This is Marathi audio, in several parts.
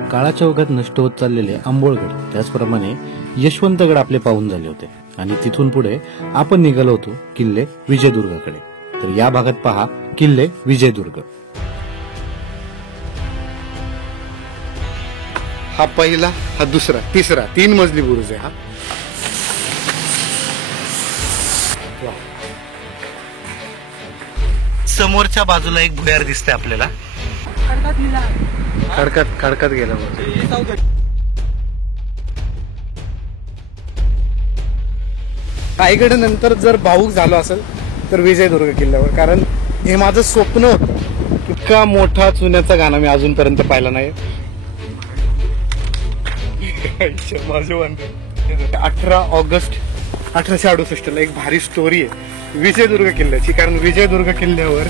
काळाच्या ओघात नष्ट होत चाललेले आंबोळगड, त्याचप्रमाणे यशवंतगड आपले पाहून झाले होते आणि तिथून पुढे आपण निघालो होतो किल्ले विजयदुर्गाकडे. तर या भागात पहा किल्ले विजयदुर्ग. हा पहिला, हा दुसरा, तिसरा, 3 मजली बुरुज आहे हा. समोरच्या बाजूला एक भुयार दिसते आपल्याला. खडकात गेला. रायगड नंतर जर भाऊक झालो असेल तर विजयदुर्ग किल्ल्यावर, कारण हे माझं स्वप्न होतं. इतका मोठा चुन्याचा गाणं मी अजूनपर्यंत पाहिला नाही. 18 ऑगस्ट 1868 ला एक भारी स्टोरी आहे विजयदुर्ग किल्ल्याची, कारण विजयदुर्ग किल्ल्यावर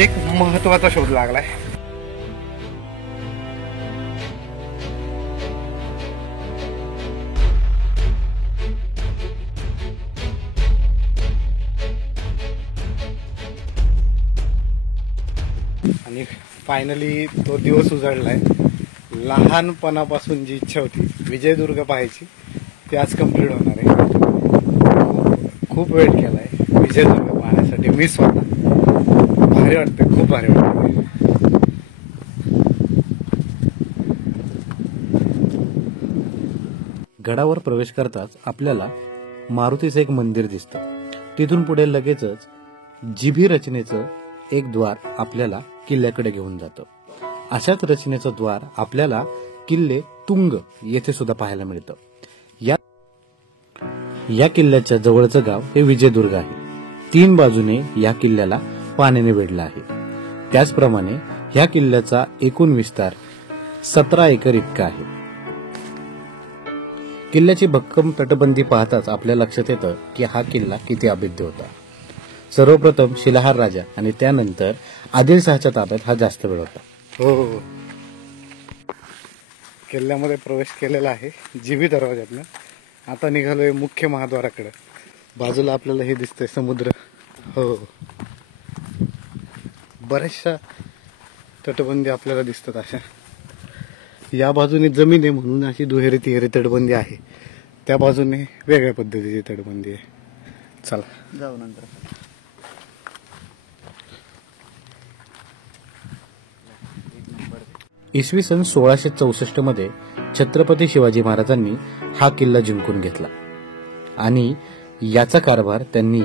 एक महत्वाचा शोध लागलाय. आणि फायनली तो दिवस उजाडलाय. लहानपणापासून जी इच्छा होती विजयदुर्ग पाहायची ती आज कंप्लीट होणार आहे. खूप वेट केलाय विजयदुर्ग पाहण्यासाठी मी स्वतः. भारी वाटते, खूप भारी वाटते. गडावर प्रवेश करताच आपल्याला मारुतीचं एक मंदिर दिसतं. तिथून पुढे लगेचच जिभी रचनेचं एक द्वार आपल्याला किल्ल्याकडे घेऊन जातं. अशाच रचनेचं द्वार आपल्याला किल्ले तुंग येथे सुद्धा पाहायला मिळतं. या किल्ल्याच्या जवळचं गाव हे विजयदुर्ग आहे. 3 बाजूने या किल्ल्याला पाण्याने वेढलं आहे. त्याचप्रमाणे ह्या किल्ल्याचा एकूण विस्तार 17 एकर इतका आहे. किल्ल्याची भक्कम तटबंदी पाहताच आपल्या लक्षात येतं की हा किल्ला किती अभेद्य होता. सर्वप्रथम शिलाहार राजा आणि त्यानंतर आदिलशहाच्या ताब्यात हा जास्त वेळ होता. हो, किल्ल्यामध्ये प्रवेश केलेला आहे जिभी दरवाज्यातनं. आता निघालोय मुख्य महाद्वाराकडे. बाजूला आपल्याला हे दिसतंय समुद्र. हो, बऱ्याचशा तटबंदी आपल्याला दिसतात अशा. या बाजूने जमीन आहे म्हणून अशी दुहेरी तिहेरी तटबंदी आहे. त्या बाजूने वेगळ्या पद्धतीची तटबंदी आहे. चला जाऊ नंतर. इसवी सन 1664 मध्ये छत्रपती शिवाजी महाराजांनी हा किल्ला जिंकून घेतला आणि याचा कारभार त्यांनी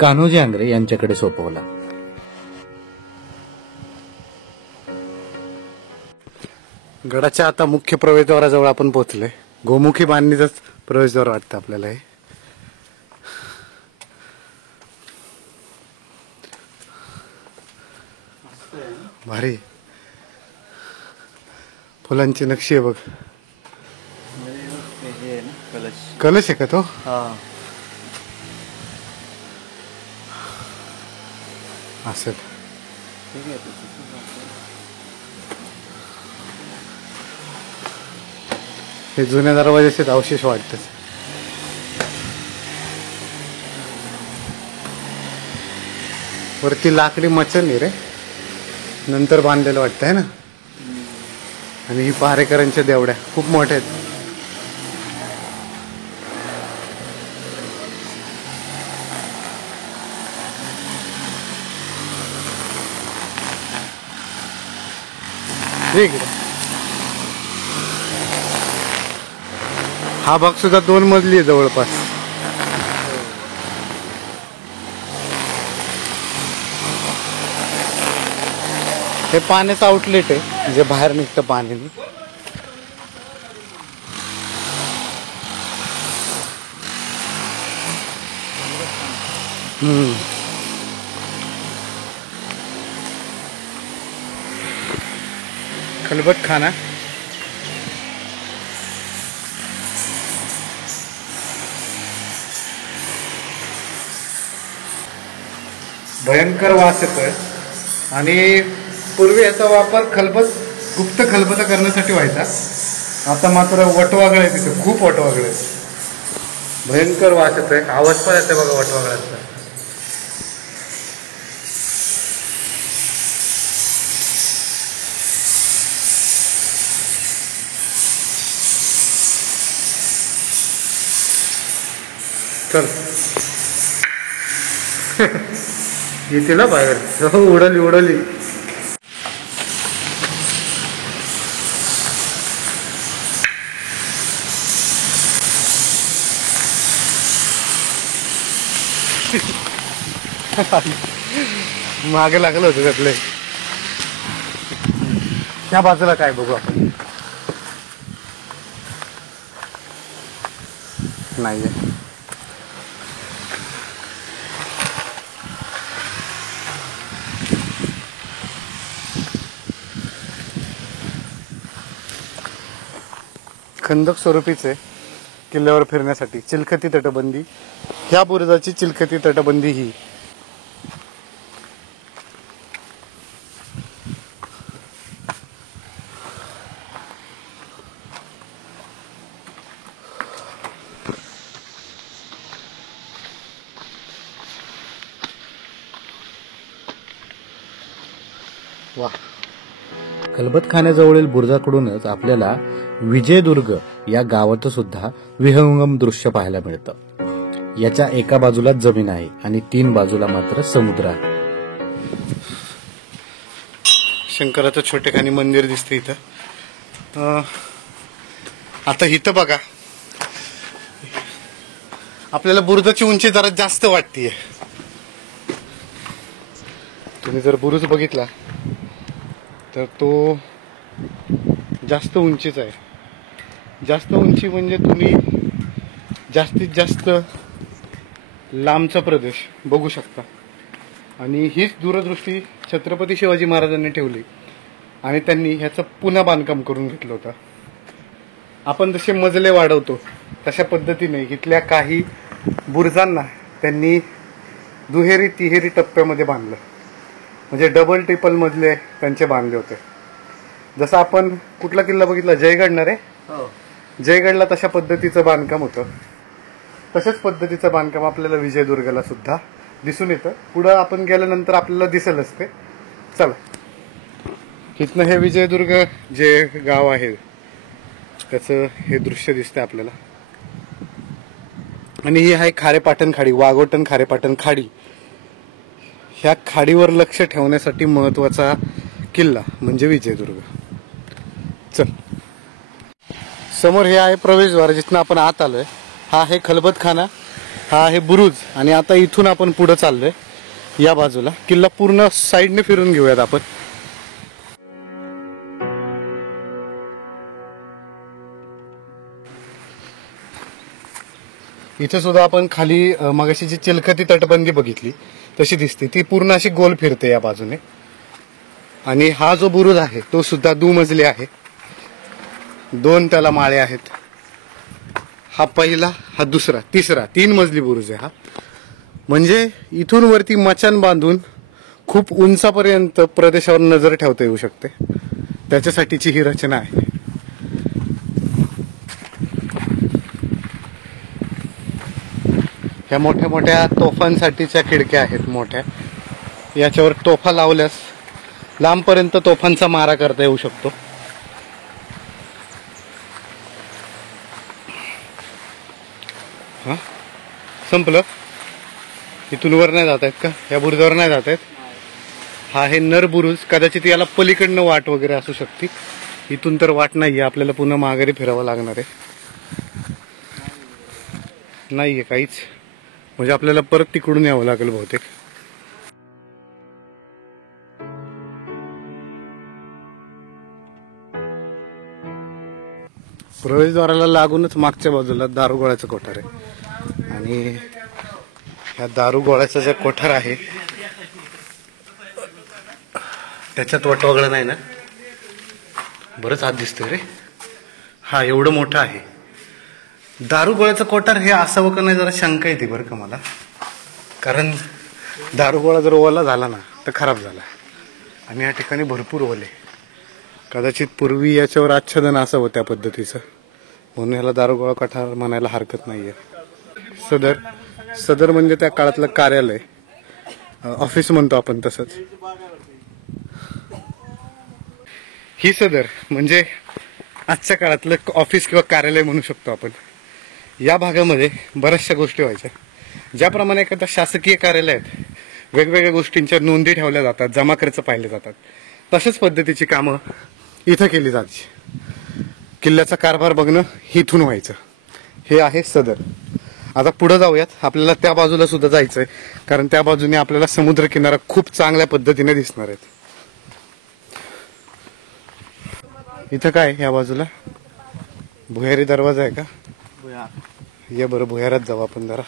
कान्होजी आंग्रे यांच्याकडे सोपवला. गडाच्या आता मुख्य प्रवेशद्वाराजवळ आपण पोहोचलोय. गोमुखी बांधणीचंच प्रवेशद्वार वाटतं आपल्याला हे. भारी फुलांची नक्षी आहे बघ. कलश आहे का तो? असेल. हे जुन्या दरवाजाचे अवशेष वाटतात. वरती लाकडी मचल आहे रे, नंतर बांधलेलं वाटतं आहे ना. आणि ही पहारेकरांच्या देवड्या खूप मोठ्या आहेत. ठीक आहे. हा भाग सुद्धा 2 मजली आहे जवळपास. हे पाण्याचं आउटलेट आहे जे बाहेर निघतं पाण्याने. खलबत खाना. भयंकर वास येतोय. आणि पूर्वी याचा वापर गुप्त खलबत करण्यासाठी व्हायचा. आता मात्र वटवागळ आहे तिथे, खूप वटवागळ आहे. भयंकर वास येतोय. आवाज पण येते बघा वटवागळाचा. चल येते ना बाहेर. हो, उडली उडली. मागे लागलं होतं त्यातले. ह्या बाजूला काय बघू आपण. नाहीये. खंदक स्वरूपीच आहे किल्ल्यावर फिरण्यासाठी. चिलखती तटबंदी, ह्या बुरुजाची चिलखती तटबंदी ही. वा. खलबतखान्याजवळील बुरुजाकडूनच आपल्याला विजयदुर्ग या गावाचं सुद्धा विहंगम दृश्य पाहायला मिळतं. याच्या एका बाजूला जमीन आहे आणि 3 बाजूला मात्र समुद्र आहे. शंकराचं छोटेखानी मंदिर दिसतं इथं. आता इथं बघा, आपल्याला बुरुजाची उंची जरा जास्त वाटतीये. तुम्ही जर बुरुज बघितला तर तो जास्त उंचीचा आहे. जास्त उंची म्हणजे तुम्ही जास्तीत जास्त लांबचा प्रदेश बघू शकता. आणि हीच दूरदृष्टी छत्रपती शिवाजी महाराजांनी ठेवली आणि त्यांनी ह्याचं पुन्हा बांधकाम करून घेतलं होतं. आपण जसे मजले वाढवतो तशा पद्धतीने इथल्या काही बुरुजांना त्यांनी दुहेरी तिहेरी टप्प्यामध्ये बांधलं. म्हणजे डबल ट्रिपल मजले त्यांचे बांधले होते. जसं आपण कुठला किल्ला बघितला, जयगड ना रे, जयगडला तशा पद्धतीचं बांधकाम होतं. तशाच पद्धतीचं बांधकाम आपल्याला विजयदुर्गला सुद्धा दिसून येतं. पुढं आपण गेल्यानंतर आपल्याला दिसेलच ते. चला, इथनं हे विजयदुर्ग जे गाव आहे त्याचं हे दृश्य दिसतंय आपल्याला. आणि ही आहे खारेपाटण खाडी, वाघोटण खारेपाटण खाडी. ह्या खाडीवर लक्ष ठेवण्यासाठी महत्वाचा किल्ला म्हणजे विजयदुर्ग. चल, समोर हे आहे प्रवेशद्वार जिथून आपण आत आलोय. हा आहे खलबतखाना, हा आहे बुरुज. आणि आता इथून आपण पुढे चाललोय या बाजूला. किल्ला पूर्ण साईडने फिरून घेऊयात आपण. इथे सुद्धा आपण खाली मगाशी जी चिलखती तटबंदी बघितली तशी दिसते. ती पूर्ण अशी गोल फिरते या बाजूने. आणि हा जो बुरुज आहे तो सुद्धा दुमजली आहे. 2 त्याला माळे आहेत. हा पहिला, हा दुसरा, तिसरा, 3 मजली बुरुज आहे हा. म्हणजे इथून वरती मचान बांधून खूप उंचापर्यंत प्रदेशावर नजर ठेवता येऊ शकते. त्याच्यासाठीची ही रचना आहे. ह्या मोठ्या मोठ्या तोफांसाठीच्या खिडक्या आहेत मोठ्या. याच्यावर तोफा लावल्यास लांबपर्यंत तोफांचा मारा करता येऊ शकतो. हा, संपलं. इथून वर नाही जात आहेत का? या बुरुजावर नाही जात आहेत. हा आहे नर बुरुज. कदाचित याला पलीकडनं वाट वगैरे असू शकते. इथून तर वाट नाहीये, आपल्याला पुन्हा माघारी फिरावं लागणार आहे. नाहीये काहीच, म्हणजे आपल्याला परत तिकडून यावं लागेल बहुतेक. प्रवेशद्वाराला लागूनच मागच्या बाजूला दारुगोळ्याचं कोठार आहे. आणि ह्या दारुगोळ्याचा जे कोठार आहे त्याच्यात वटवागळं नाही ना? बरंच आत दिसतंय रे. हा, एवढं मोठं आहे. दारुगोळ्याचं कोठार हे असावं का नाही जरा शंका येते बरं का मला. कारण दारुगोळा जर ओला झाला ना तर खराब झाला. आणि या ठिकाणी भरपूर ओले. कदाचित पूर्वी याच्यावर आच्छादन असावं त्या पद्धतीचं, म्हणून ह्याला दारुगोळा कोठार म्हणायला हरकत नाहीये. सदर म्हणजे त्या काळातलं कार्यालय, ऑफिस म्हणतो आपण तसंच. ही सदर म्हणजे आजच्या काळातलं ऑफिस किंवा कार्यालय म्हणू शकतो आपण. या भागामध्ये बऱ्याचशा गोष्टी व्हायच्या. ज्याप्रमाणे एखाद्या शासकीय कार्यालयात वेगवेगळ्या गोष्टींच्या नोंदी ठेवल्या जातात, जमा खर्च पाहिले जातात, तशाच पद्धतीची कामं इथं केली जायची. किल्ल्याचा कारभार बघणं इथून व्हायचं. हे आहे सदर. आता पुढे जाऊयात. आपल्याला त्या बाजूला सुद्धा जायचंय, कारण त्या बाजूने आपल्याला समुद्र किनारा खूप चांगल्या पद्धतीने दिसणार आहेत. इथं काय या बाजूला भुयारी दरवाजा आहे का? ये बरं, भुयारात जाऊ आपण जरा.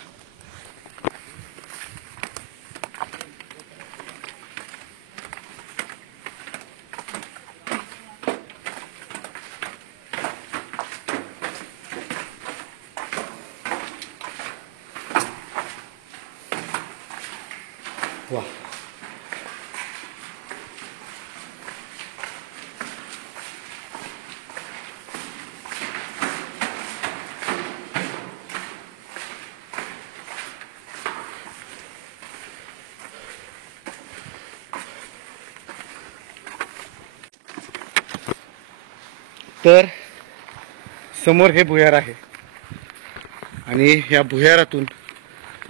वा, तर समोर हे भुयार आहे आणि या भुयारातून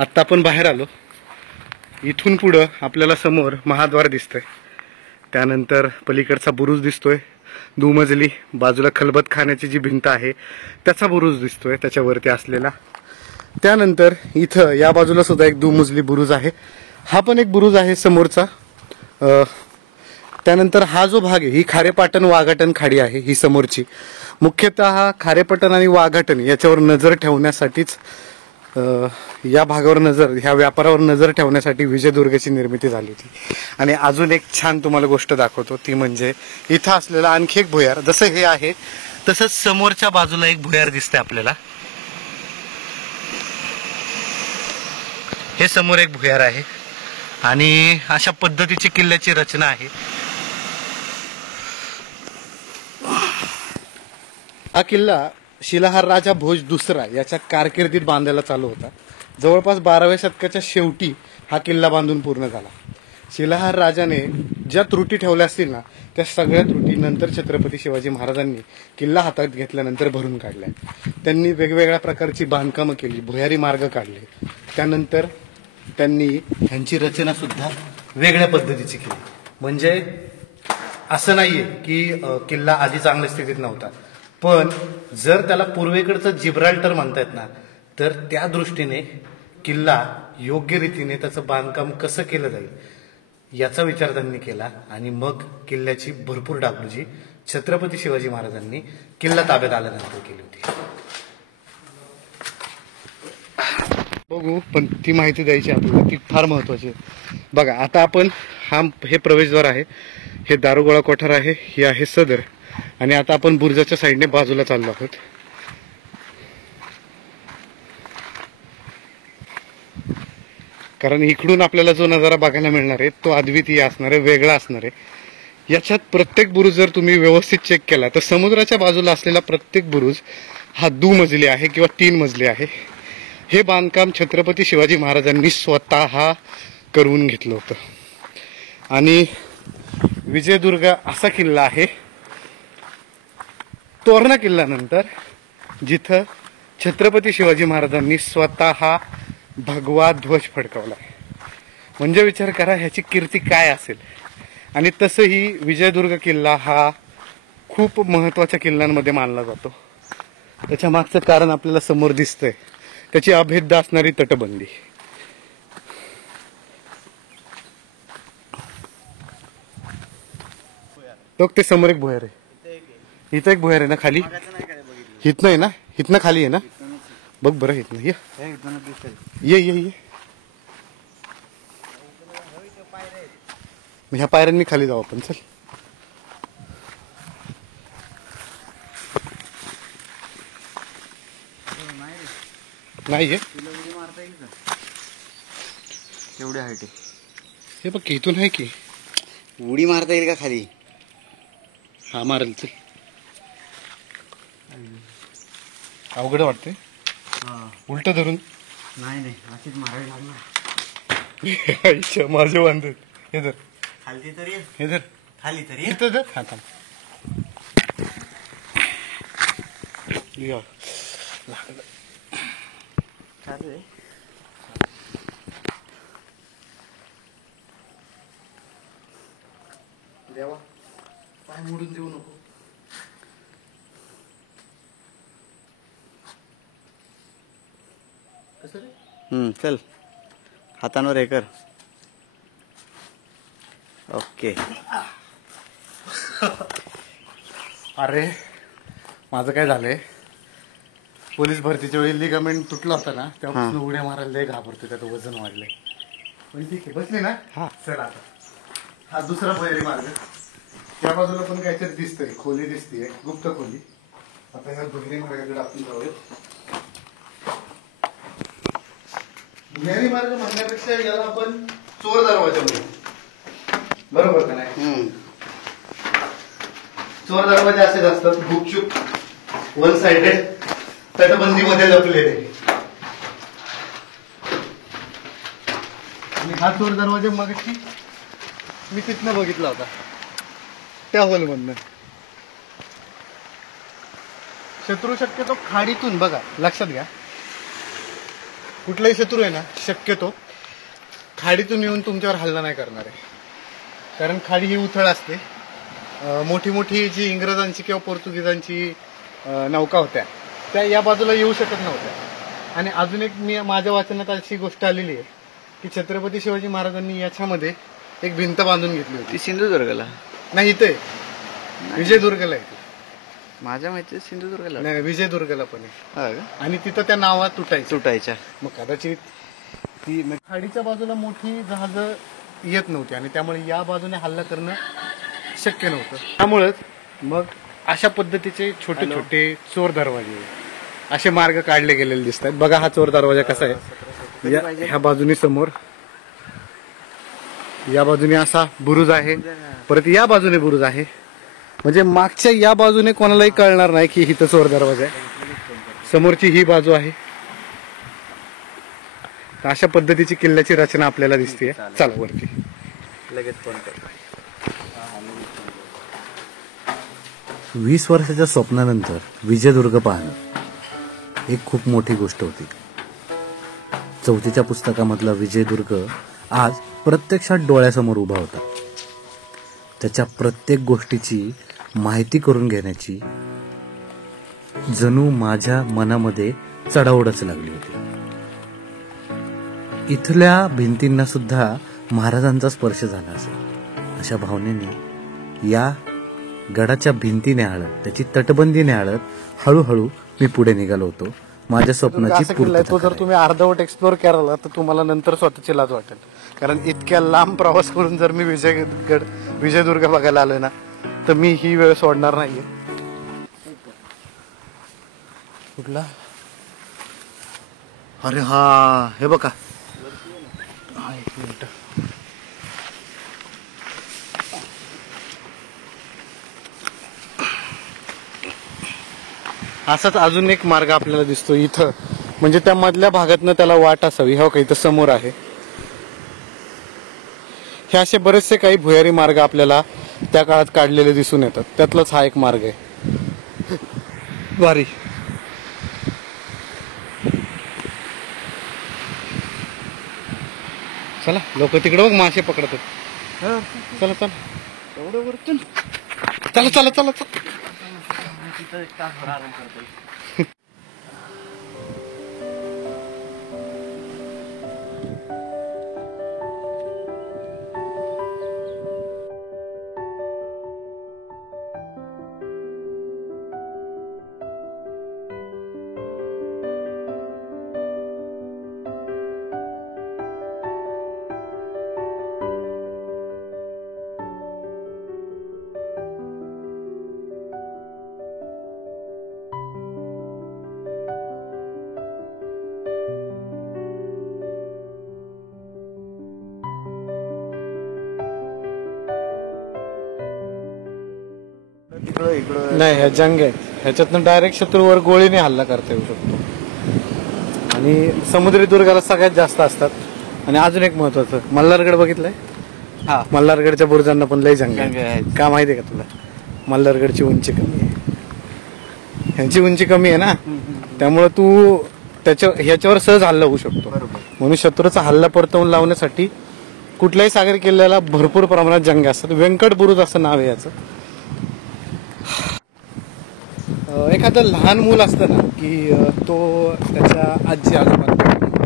आत्ता आपण बाहेर आलो. इथून पुढं आपल्याला समोर महाद्वार दिसतंय, त्यानंतर पलीकडचा बुरुज दिसतोय दुमजली, बाजूला खलबत खाण्याची जी भिंत आहे त्याचा बुरुज दिसतोय त्याच्यावरती असलेला. त्यानंतर इथं या बाजूला सुद्धा एक दुमजली बुरुज आहे, हा पण एक बुरुज आहे समोरचा. त्यानंतर हा जो भाग आहे ही खारेपाटण वाघाटण खाडी आहे ही समोरची. मुख्यतः खारेपाटण आणि वाघाटण याच्यावर नजर ठेवण्यासाठीच या भागावर ह्या व्यापारावर नजर ठेवण्यासाठी विजयदुर्गची निर्मिती झाली होती. आणि अजून एक छान तुम्हाला गोष्ट दाखवतो, ती म्हणजे इथं असलेला आणखी एक भुयार. जसं हे आहे तसंच समोरच्या बाजूला एक भुयार दिसतंय आपल्याला. हे समोर एक भुयार आहे आणि अशा पद्धतीची किल्ल्याची रचना आहे. हा किल्ला शिलाहार राजा भोज दुसरा याच्या कारकिर्दीत बांधायला चालू होता. जवळपास 12व्या शतकाच्या शेवटी हा किल्ला बांधून पूर्ण झाला. शिलाहार राजाने ज्या त्रुटी ठेवल्या असतील ना, त्या सगळ्या त्रुटी नंतर छत्रपती शिवाजी महाराजांनी किल्ला हातात घेतल्यानंतर भरून काढल्या. त्यांनी वेगवेगळ्या प्रकारची बांधकामं केली, भुयारी मार्ग काढले. त्यानंतर त्यांनी ह्यांची रचना सुद्धा वेगळ्या पद्धतीची केली. म्हणजे असं नाहीये की किल्ला आधी चांगल्या स्थितीत नव्हता, पण जर त्याला पूर्वेकडचं जिब्राल्टर म्हणतायत ना, तर त्या दृष्टीने किल्ला योग्य रीतीने त्याचं बांधकाम कसं केलं जाईल याचा विचार त्यांनी केला. आणि मग किल्ल्याची भरपूर डागडुजी छत्रपती शिवाजी महाराजांनी किल्ला ताब्यात आल्यानंतर केली होती. बघू, पण ती माहिती द्यायची आपल्याला, ती फार महत्वाची आहे. बघा, आता आपण हे प्रवेशद्वार आहे, हे दारुगोळा कोठार आहे, ही आहे सदर. आणि आता आपण बुर्जाच्या साईडने बाजूला चाललो आहोत. कारण इकडून आपल्याला जो नजारा बघायला मिळणार आहे तो अद्वितीय असणार आहे, वेगळा असणार आहे. याच्यात प्रत्येक बुरुज जर तुम्ही व्यवस्थित चेक केला तर समुद्राच्या बाजूला असलेला प्रत्येक बुरुज हा दुमजली आहे किंवा 3 मजली आहे. हे बांधकाम छत्रपती शिवाजी महाराजांनी स्वतः करून घेतलं होतं. आणि विजयदुर्ग असा किल्ला आहे तोरणा किल्ल्यानंतर जिथं छत्रपती शिवाजी महाराजांनी स्वतः भगवा ध्वज फडकवला. म्हणजे विचार करा ह्याची कीर्ती काय असेल. आणि तसंही विजयदुर्ग किल्ला हा खूप महत्वाच्या किल्ल्यांमध्ये मानला जातो. त्याच्या मागचं कारण आपल्याला समोर दिसतंय, त्याची अभेद्य असणारी तटबंदी. तो ते समोर एक भुयार आहे, इथं एक भुयार आहे ना खाली, इथनं आहे ना, इथनं खाली आहे ना, बघ बरं इथनं ये ये ये ये. ह्या पायऱ्यांनी खाली जाऊ आपण. चल, नाही आहे एवढी हाईट आहे. हे बघ इथून आहे की उडी मारता येईल का खाली? हा मारेल. चल, अवघड वाटते उलट धरून. नाही नाही, अशीच मारावी लागणार. माझे बांधत हे धर, खाली तरी ये. हे धर, खाली तरी ये. इथं धर. हा थांब. या. चालू आहे. चल हातांवर हे कर. ओके. अरे माझं काय झालंय, पोलीस भरतीच्या वेळी लिगामेंट तुटला होता ना, तेव्हापासून उड्या मारायला लय घाबरतो, त्याचं वजन वाढलंय. पण ठीक आहे, बसली ना. चल आता हा दुसरा भैरी मार्ग. त्या बाजूला पण काहीतरी दिसतंय, खोली दिसतीये, गुप्त खोली. आता ह्या भैरी मार्गाकडे आपण जाऊयात. भैरी मार्ग म्हणण्यापेक्षा याला आपण चोर दरवाजा म्हणू, बरोबर का नाही? चोर दरवाजे असेच असतात, गुपचूप, वन साइडेड, तटबंदीमध्ये लपलेले. आणि हा चोर दरवाजा मगाशी मी तिथनं बघितला होता, त्या हॉलमधनं. शत्रू शक्यतो खाडीतून, बघा लक्षात घ्या, कुठलाही शत्रू आहे ना शक्यतो खाडीतून येऊन तुमच्यावर हल्ला नाही करणार आहे. कारण खाडी ही उथळ असते. मोठी मोठी जी इंग्रजांची किंवा पोर्तुगीजांची नौका होत्या त्या या बाजूला येऊ शकत नव्हत्या. आणि अजून एक मी माझ्या वाचनात अशी गोष्ट आलेली आहे की छत्रपती शिवाजी महाराजांनी याच्यामध्ये एक भिंत बांधून घेतली होती. ती सिंधुदुर्गला नाही, इथे विजयदुर्गला आहे ती. माझ्या माहिती सिंधुदुर्गला नाही, विजयदुर्गला पण आहे. हा का? आणि तिथं त्या नावात तुटायच्या. मग कदाचित ती खाडीच्या बाजूला मोठी जहाजं येत नव्हती आणि त्यामुळे या बाजूने हल्ला करणं शक्य नव्हतं. त्यामुळेच मग अशा पद्धतीचे छोटे छोटे चोर दरवाजे असे मार्ग काढले गेलेले दिसतात. बघा हा चोर दरवाजा कसा आहे, ह्या बाजूने समोर, या बाजूने असा बुरुज आहे, परत या बाजूने बुरुज आहे. म्हणजे मागच्या या बाजूने कोणालाही कळणार नाही की इथं चोर दरवाजा आहे. समोरची ही बाजू आहे. अशा पद्धतीची किल्ल्याची रचना आपल्याला दिसते. चला वरती लगेच फोन कर. 20 वर्षाच्या स्वप्नानंतर विजयदुर्ग पाहणं एक खूप मोठी गोष्ट होती. 4थीच्या पुस्तकामधला विजयदुर्ग आज प्रत्यक्षात डोळ्यासमोर उभा होता. त्याच्या प्रत्येक गोष्टीची माहिती करून घेण्याची जणू माझ्या मनामध्ये चढाओढच लागली होती. इथल्या भिंतींना सुद्धा महाराजांचा स्पर्श झाला असेल अशा भावनेने या गडाच्या भिंती न्याहाळत, त्याची तटबंदी न्याहाळत हळूहळू मी पुढे निघालो होतो माझ्या स्वप्नाची तो जर पूर्तता. तुम्ही अर्धवट एक्सप्लोर केला तर तुम्हाला नंतर स्वतःची लाज वाटेल. कारण इतक्या लांब प्रवास करून जर मी विजयदुर्ग बघायला आलोय ना, तर मी ही वेळ सोडणार नाहीये. कुठला? अरे हा, हे बघा, एक मिनिट. असाच अजून एक मार्ग आपल्याला दिसतो इथं, म्हणजे त्या मधल्या भागातनं त्याला वाट असावी. हो का, इथं समोर आहे. हे असे बरेचसे काही भुयारी मार्ग आपल्याला त्या काळात काढलेले दिसून येतात. त्यातलाच हा एक मार्ग आहे. भारी. चला, लोक तिकडे बघ मासे पकडतात. चला चला, एवढं वरतून, चला चला चला चला. नाही, ह्या जंग आहेत, ह्याच्यातनं डायरेक्ट शत्रूवर गोळीने हल्ला करता येऊ शकतो. आणि समुद्री दुर्गाला सगळ्यात जास्त असतात. आणि अजून एक महत्वाचं, मल्हारगड बघितलंय? हा, मल्हारगडच्या बुरुजांना पण लय जंग जंग आहे. आहेत. का माहितीये का तुला? मल्हारगडची उंची कमी आहे, ह्यांची उंची कमी आहे ना, त्यामुळे तू ह्याच्यावर सहज हल्ला होऊ शकतो. म्हणून शत्रूचा हल्ला परतवून लावण्यासाठी कुठल्याही सागरी किल्ल्याला भरपूर प्रमाणात जंग असतात. व्यंकट बुरुज असं नाव आहे याचं. एखादं लहान मूल असतं ना की तो त्याच्या आजी आजोबांना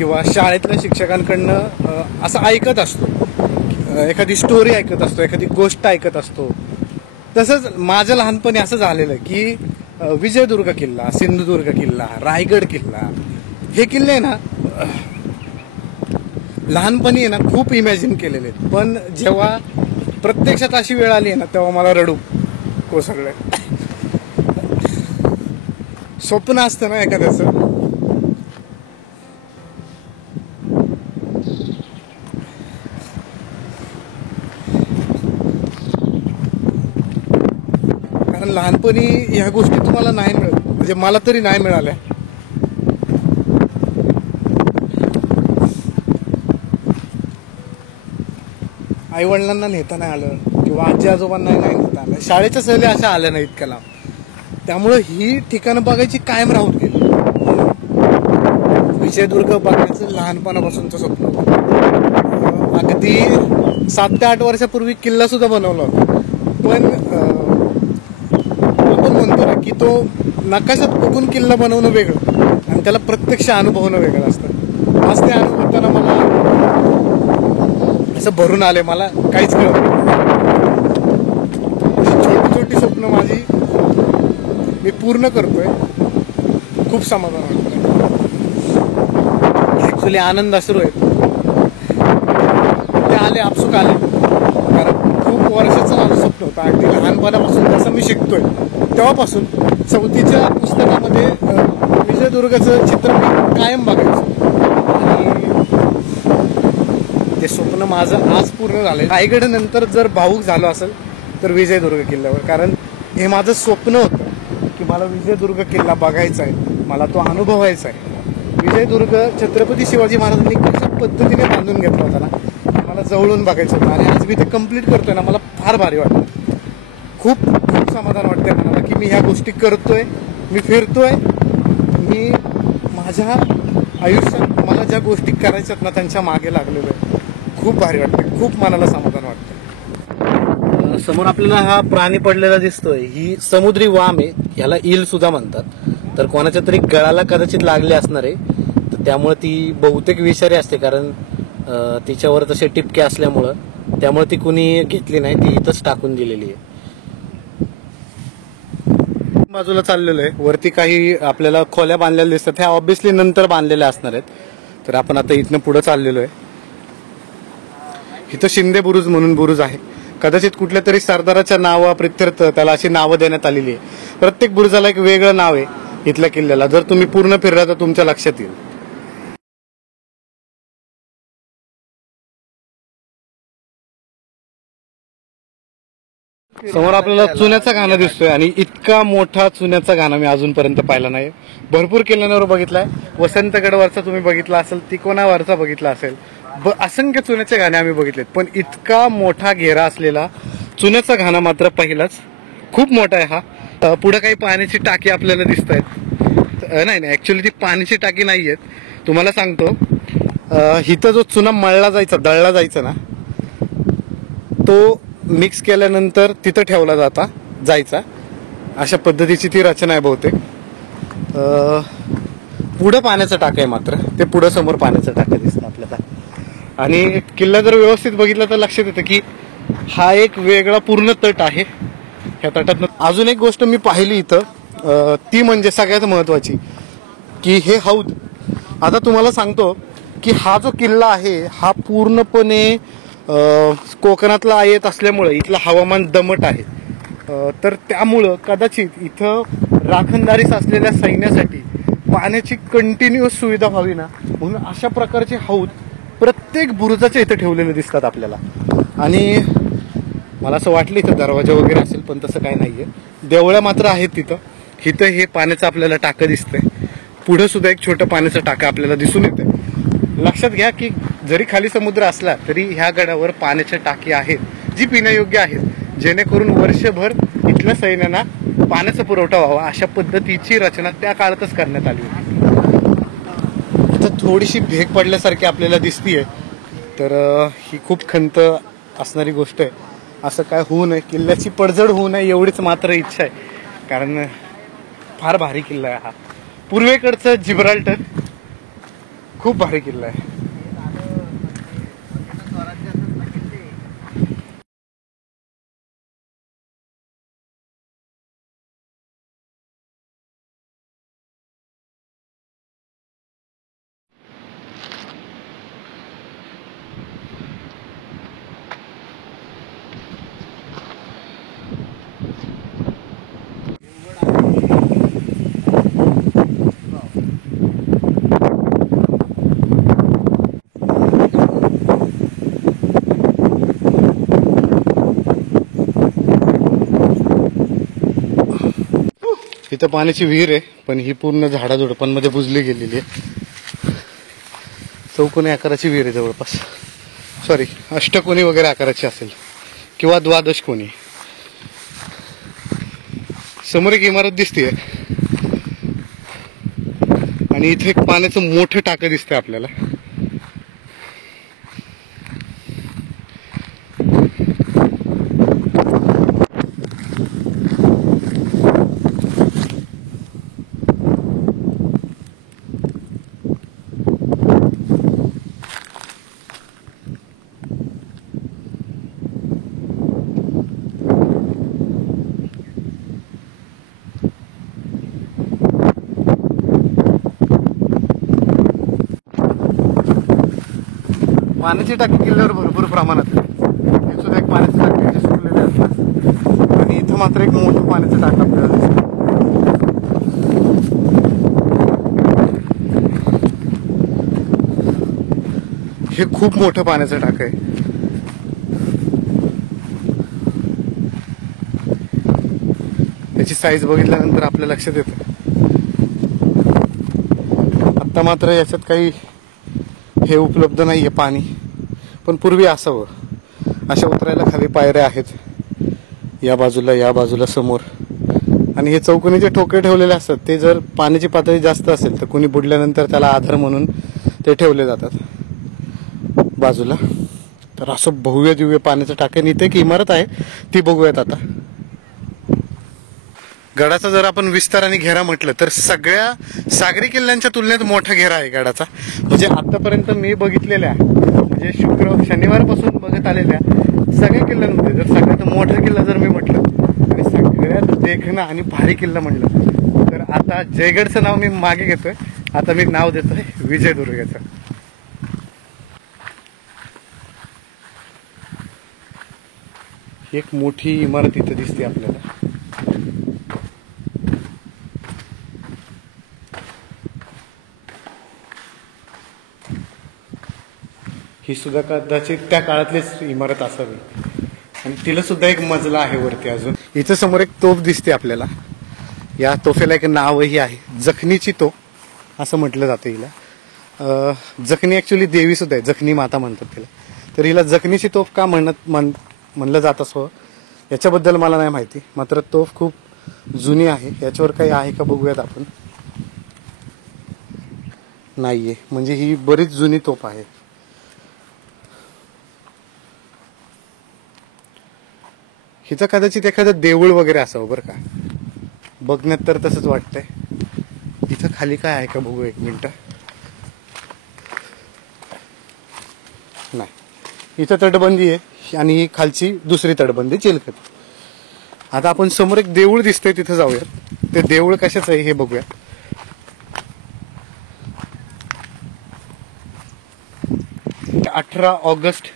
किंवा शाळेतल्या शिक्षकांकडनं असं ऐकत असतो, एखादी स्टोरी ऐकत असतो, एखादी गोष्ट ऐकत असतो. तसंच माझं लहानपणी असं झालेलं की विजयदुर्ग किल्ला, सिंधुदुर्ग किल्ला, रायगड किल्ला, हे किल्ले ना लहानपणी आहे ना खूप इमॅजिन केलेले आहेत. पण जेव्हा प्रत्यक्षात अशी वेळ आली आहे ना तेव्हा मला रडू कोसळलंय. स्वप्न असतं ना एखाद्याचं, कारण लहानपणी ह्या गोष्टी तुम्हाला नाही मिळत, म्हणजे मला तरी नाही मिळाल्या. आई वडिलांना नेता नाही आलं किंवा आजी आजोबांना नाही नेता आलं, शाळेच्या सहली अशा आल्या नाहीत इतक्या लांब. त्यामुळे ही ठिकाणं बघायची कायम राहून गेली. विजयदुर्ग बघायचं लहानपणापासूनचं स्वप्न होतं. अगदी 7 ते 8 वर्षापूर्वी किल्ला सुद्धा बनवला होता. पण आपण म्हणतो ना की तो नकाशात बघून किल्ला बनवणं वेगळं आणि त्याला प्रत्यक्ष अनुभवणं वेगळं असतं. आज ते अनुभवताना मला असं भरून आले, मला काहीच कळत नाही. छोटी छोटी स्वप्न माझी मी पूर्ण करतोय, खूप समाधान वाटतंय. ऍक्च्युली आनंद अश्रू आहेत, ते आले आपसुक आले, कारण खूप वर्षाचं माझं स्वप्न होतं. अगदी लहानपणापासून जसं मी शिकतोय तेव्हापासून 4थीच्या पुस्तकामध्ये विजयदुर्गाचं चित्र मी कायम बघायचो आणि ते स्वप्न माझं आज पूर्ण झालंय. रायगड नंतर जर भावूक झालो असेल तर विजयदुर्ग किल्ल्यावर, कारण हे माझं स्वप्न होतं की मला विजयदुर्ग किल्ला बघायचा आहे, मला तो अनुभवायचा आहे. विजयदुर्ग छत्रपती शिवाजी महाराजांनी कशा पद्धतीने बांधून घेतला होता ना, मला जवळून बघायचं होतं. आणि आज मी ते कम्प्लीट करतोय ना, मला फार भारी वाटतं. खूप खूप समाधान वाटतंय मला की मी ह्या गोष्टी करतोय, मी फिरतोय, मी माझ्या आयुष्यात मला ज्या गोष्टी करायच्यात ना त्यांच्या मागे लागलेलो आहे. खूप भारी वाटतं, खूप मनाला समाधान वाटतं. समोर आपल्याला हा प्राणी पडलेला दिसतोय, ही समुद्री वाम आहे, ह्याला ईल सुद्धा म्हणतात. तर कोणाच्या तरी गळाला कदाचित लागले असणार आहे, तर त्यामुळे ती बहुतेक विषारी असते, कारण तिच्यावर तसे टिपके असल्यामुळं त्यामुळे ती कुणी घेतली नाही, ती इथंच टाकून दिलेली आहे. बाजूला चाललेलो आहे, वरती काही आपल्याला खोल्या बांधलेल्या दिसतात, ह्या ऑब्व्हियसली नंतर बांधलेल्या असणार आहेत. तर आपण आता इथनं पुढे चाललेलो आहे. इथं शिंदे बुरुज म्हणून बुरुज आहे, कदाचित कुठल्या तरी सरदाराच्या नावाप्रित्यर्थ त्याला अशी नावं देण्यात आलेली आहे. प्रत्येक बुरुजाला एक वेगळं नाव आहे इथल्या किल्ल्याला. जर तुम्ही पूर्ण फिरला तर तुमच्या लक्षात येईल. समोर आपल्याला चुन्याचा घाणा दिसतोय आणि इतका मोठा चुन्याचा घाणा मी अजूनपर्यंत पाहिला नाही. भरपूर किल्ल्यांवर बघितलाय, वसंतगडवरचा तुम्ही बघितला असेल, तिकोनावरचा बघितला असेल, असंख्य चुन्याचे घाणे आम्ही बघितलेत, पण इतका मोठा घेरा असलेला चुन्याचा घाणा मात्र पहिलाच. खूप मोठा आहे हा. पुढे काही पाण्याची टाकी आपल्याला दिसत आहेत. नाही ऍक्च्युली ती पाण्याची टाकी नाहीये, तुम्हाला सांगतो. इथं जो चुना मळला जायचा, दळला जायचा ना, तो मिक्स केल्यानंतर तिथं ठेवला जायचा. अशा पद्धतीची ती रचना आहे बहुतेक. पुढं पाण्याचं टाक आहे मात्र, ते पुढं समोर पाण्याचं टाकं दिसतं आपल्याला. आणि किल्ला जर व्यवस्थित बघितला तर लक्षात येतं की हा एक वेगळा पूर्ण तट आहे. ह्या तटात अजून एक गोष्ट मी पाहिली इथं, ती म्हणजे सगळ्यात महत्वाची, की हे हौद. आता तुम्हाला सांगतो की हा जो किल्ला आहे हा पूर्णपणे कोकणातला येत असल्यामुळे इथलं हवामान दमट आहे. तर त्यामुळं कदाचित इथं राखणदारीस असलेल्या सैन्यासाठी पाण्याची कंटिन्युअस सुविधा व्हावी ना, म्हणून अशा प्रकारचे हौद प्रत्येक बुरुजाच्या इथं ठेवलेले दिसतात आपल्याला. आणि मला असं वाटलं इथं दरवाजा वगैरे असेल, पण तसं काही नाहीये. देवळ्या मात्र आहेत तिथं. इथं हे पाण्याचं आपल्याला टाकं दिसतंय. पुढे सुद्धा एक छोटं पाण्याचं टाकं आपल्याला दिसून येतंय. लक्षात घ्या की जरी खाली समुद्र असला तरी ह्या गडावर पाण्याच्या टाकी आहेत, जी पिण्यायोग्य आहेत, जेणेकरून वर्षभर इथल्या सैन्यांना पाण्याचा पुरवठा व्हावा अशा पद्धतीची रचना त्या काळातच करण्यात आली होती. आता थोडीशी भेग पडल्यासारखी आपल्याला दिसतीये, तर ही खूप खंत असणारी गोष्ट आहे. असं काय होऊ नये, किल्ल्याची पडझड होऊ नये एवढीच मात्र इच्छा आहे, कारण फार भारी किल्ला आहे हा. पूर्वेकडचं जिब्राल्टर खूप भारी किल्ला आहे. इथं पाण्याची विहीर आहे, पण ही पूर्ण झाडाझुडपांमध्ये बुजली गेलेली आहे. चौकोनी आकाराची विहीर आहे जवळपास. सॉरी, अष्टकोनी वगैरे आकाराची असेल किंवा द्वादश कोनी. समोर एक इमारत दिसते आणि इथे एक पाण्याचं मोठं टाकं दिसतंय आपल्याला. पाण्याची टाकी किल्ल्यावर भरपूर प्रमाणात आहे. हे सुद्धा एक पाण्याची टाकी आहे, जे सुकलेले असतात. आणि इथं मात्र एक मोठं पाण्याचं टाक आपल्याला दिसतं. हे खूप मोठं पाण्याचं टाक आहे. त्याची साईज बघितल्यानंतर आपल्या लक्षात येतं. आता मात्र याच्यात काही हे उपलब्ध नाहीये पाणी, पण पूर्वी असावं. अशा उतरायला खाली पायऱ्या आहेत, या बाजूला समोर. आणि हे चौकोनी जे ठोके ठेवलेले असतात ते जर पाण्याची पातळी जास्त असेल तर कोणी बुडल्यानंतर त्याला आधार म्हणून ते ठेवले जातात बाजूला. तर असं भव्य दिव्य पाण्याचं टाकं. इथे एक इमारत आहे, ती बघूयात आता. गडाचा जर आपण विस्तार आणि घेरा म्हटलं तर सगळ्या सागरी किल्ल्यांच्या तुलनेत मोठा घेरा आहे गडाचा. म्हणजे आतापर्यंत मी बघितलेल्या, म्हणजे शनिवारपासून बघत आलेल्या सगळ्या किल्ल्यांमध्ये जर सगळ्यात मोठा किल्ला जर मी म्हटलं आणि सगळ्यात देखणा आणि भारी किल्ला म्हटलं तर आता जयगडचं नाव मी मागे घेतोय. आता मी नाव देतोय विजयदुर्गाचं. एक मोठी इमारत इथं दिसते आपल्याला. ही सुद्धा कदाचित त्या काळातलीच इमारत असावी. आणि तिला सुद्धा एक मजला आहे वरती अजून. इथं समोर एक तोफ दिसते आपल्याला. या तोफेला एक नावही आहे, जखनीची तोफ असं म्हटलं जातं हिला. जखनी ऍक्च्युली देवी सुद्धा आहे, जखनी माता म्हणतात तिला. तर हिला जखनीची तोफ का म्हणलं जात असं याच्याबद्दल मला नाही माहिती. मात्र तोफ खूप जुनी आहे. याच्यावर काही आहे का बघूयात आपण. नाहीये, म्हणजे ही बरीच जुनी तोफ आहे. हिचं कदाचित एखादं देऊळ वगैरे असावं बरं का, बघण्यात तर तसंच वाटतंय. इथं खाली काय आहे का बघू, एक मिनिट. नाही, इथं तटबंदी आहे आणि ही खालची दुसरी तटबंदी चिलखत. आता आपण समोर एक देऊळ दिसतंय, तिथं जाऊयात. ते देऊळ कशाचं आहे हे बघूया. ऑगस्ट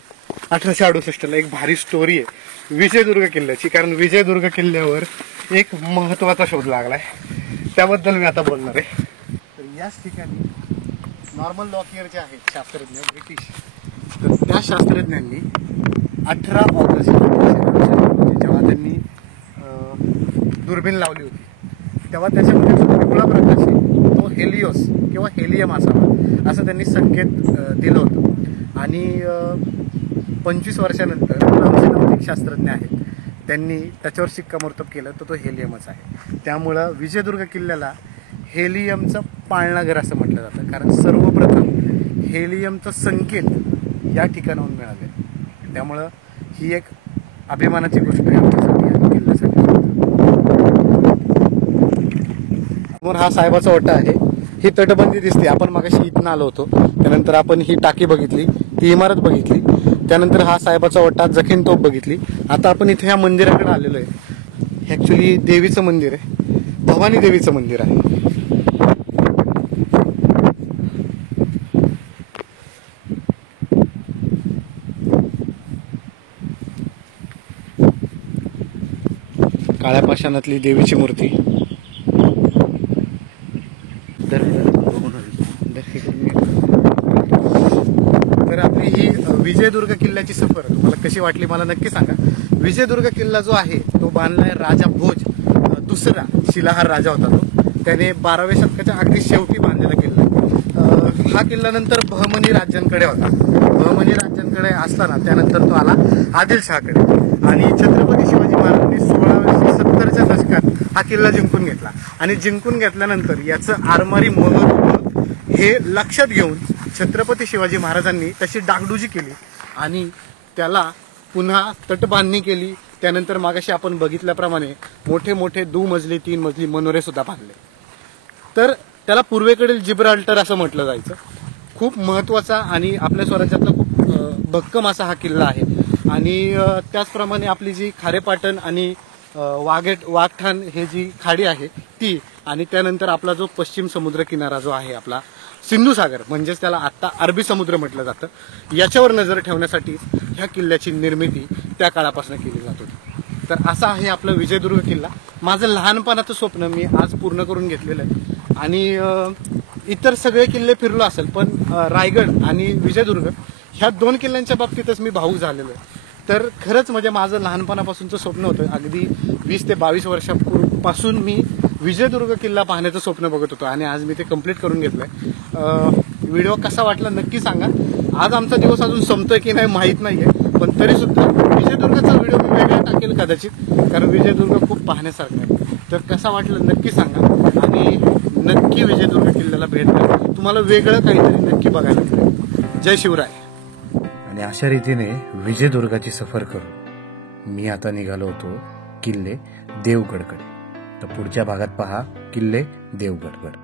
1868 एक भारी स्टोरी आहे विजयदुर्ग किल्ल्याची. कारण विजयदुर्ग किल्ल्यावर एक महत्वाचा शोध लागलाय, त्याबद्दल मी आता बोलणार आहे. तर याच ठिकाणी नॉर्मन लॉकियर जे आहेत शास्त्रज्ञ ब्रिटिश, तर त्या शास्त्रज्ञांनी 18 ऑगस्ट जेव्हा त्यांनी दुर्बीण लावली होती तेव्हा त्याच्यामध्ये जो पिवळा प्रकाश आहे तो हेलिओस किंवा हेलियम असावा असं त्यांनी संकेत दिलं होतं. आणि 25 वर्षानंतर नामक शास्त्रज्ञ आहेत, त्यांनी त्याच्यावर शिक्कामोर्तब केलं तर तो हेलियमच आहे. त्यामुळं विजयदुर्ग किल्ल्याला हेलियमचं पाळणाघर असं म्हटलं जातं. कारण सर्वप्रथम हेलियमचं संकेत या ठिकाणाहून मिळाले. त्यामुळं ही एक अभिमानाची गोष्ट आहे आपल्यासाठी या किल्ल्यासाठी. समोर हा साहेबाचा ओटा आहे. ही तटबंदी दिसते. आपण मागाशी इथनं आलो होतो, त्यानंतर आपण ही टाकी बघितली, ही इमारत बघितली, त्यानंतर हा साहेबाचा वट्टा, जखीन तोफ बघितली. आता आपण इथे या मंदिराकडे आलेलो आहे. ऍक्च्युली देवीचं मंदिर आहे, भवानी देवीचं मंदिर आहे. काळ्या पाषाणातली देवीची मूर्ती. तर आपली ही विजयदुर्ग किल्ल्याची सफर तुम्हाला कशी वाटली मला नक्की सांगा. विजयदुर्ग किल्ला जो आहे तो बांधलाय राजा भोज दुसरा शिलाहार राजा होता तो. त्याने 12व्या शतकाच्या अगदी शेवटी बांधलेला किल्ला. हा किल्ला नंतर बहमनी राज्यांकडे होता. बहमनी राज्यांकडे असताना त्यानंतर तो आला आदिलशहाकडे आणि छत्रपती शिवाजी महाराजांनी 1670च्या दशकात हा किल्ला जिंकून घेतला. आणि जिंकून घेतल्यानंतर याचं आरमारी महत्त्व हे लक्षात घेऊन छत्रपती शिवाजी महाराजांनी तशी डागडुजी केली आणि त्याला पुन्हा तटबांधणी केली. त्यानंतर मागाशी आपण बघितल्याप्रमाणे मोठे मोठे 2 मजली 3 मजली मनोरे सुद्धा बांधले. तर त्याला पूर्वेकडील जिब्राल्टर असं म्हटलं जायचं. खूप महत्त्वाचा आणि आपल्या स्वराज्यातला खूप भक्कम असा हा किल्ला आहे. आणि त्याचप्रमाणे आपली जी खारेपाटण आणि वाघठाण हे जी खाडी आहे ती, आणि त्यानंतर आपला जो पश्चिम समुद्र किनारा जो आहे आपला सिंधू सागर, म्हणजेच त्याला आत्ता अरबी समुद्र म्हटलं जातं, याच्यावर नजर ठेवण्यासाठी ह्या किल्ल्याची निर्मिती त्या काळापासून केली जात होती. तर असा आहे आपला विजयदुर्ग किल्ला. माझं लहानपणाचं स्वप्न मी आज पूर्ण करून घेतलेलं आहे. आणि इतर सगळे किल्ले फिरलो असेल, पण रायगड आणि विजयदुर्ग ह्या 2 किल्ल्यांच्या बाबतीतच मी भावूक झालेलो आहे. तर खरंच म्हणजे माझं लहानपणापासूनचं स्वप्न होतं. अगदी 20 ते 22 वर्षापासून मी विजयदुर्ग किल्ला पाहण्याचं स्वप्न बघत होतो आणि आज मी ते कंप्लीट करून घेतलंय. व्हिडिओ कसा वाटला नक्की सांगा. आज आमचा दिवस अजून संपतोय की नाही माहीत नाहीये, पण तरी सुद्धा विजयदुर्गचा व्हिडिओ मी वेगळा टाकेल कदाचित, कारण विजयदुर्ग खूप पाहण्यासारखं आहे. तर कसा वाटलं नक्की सांगा आणि नक्की विजयदुर्ग किल्ल्याला भेट द्या. तुम्हाला वेगळं काहीतरी नक्की बघायला मिळेल. जय शिवराय. आणि अशा रीतीने विजयदुर्गाची सफर करून मी आता निघालो होतो किल्ले देवगडकडे. तर पुढच्या भागात पहा किल्ले देवगडकडे.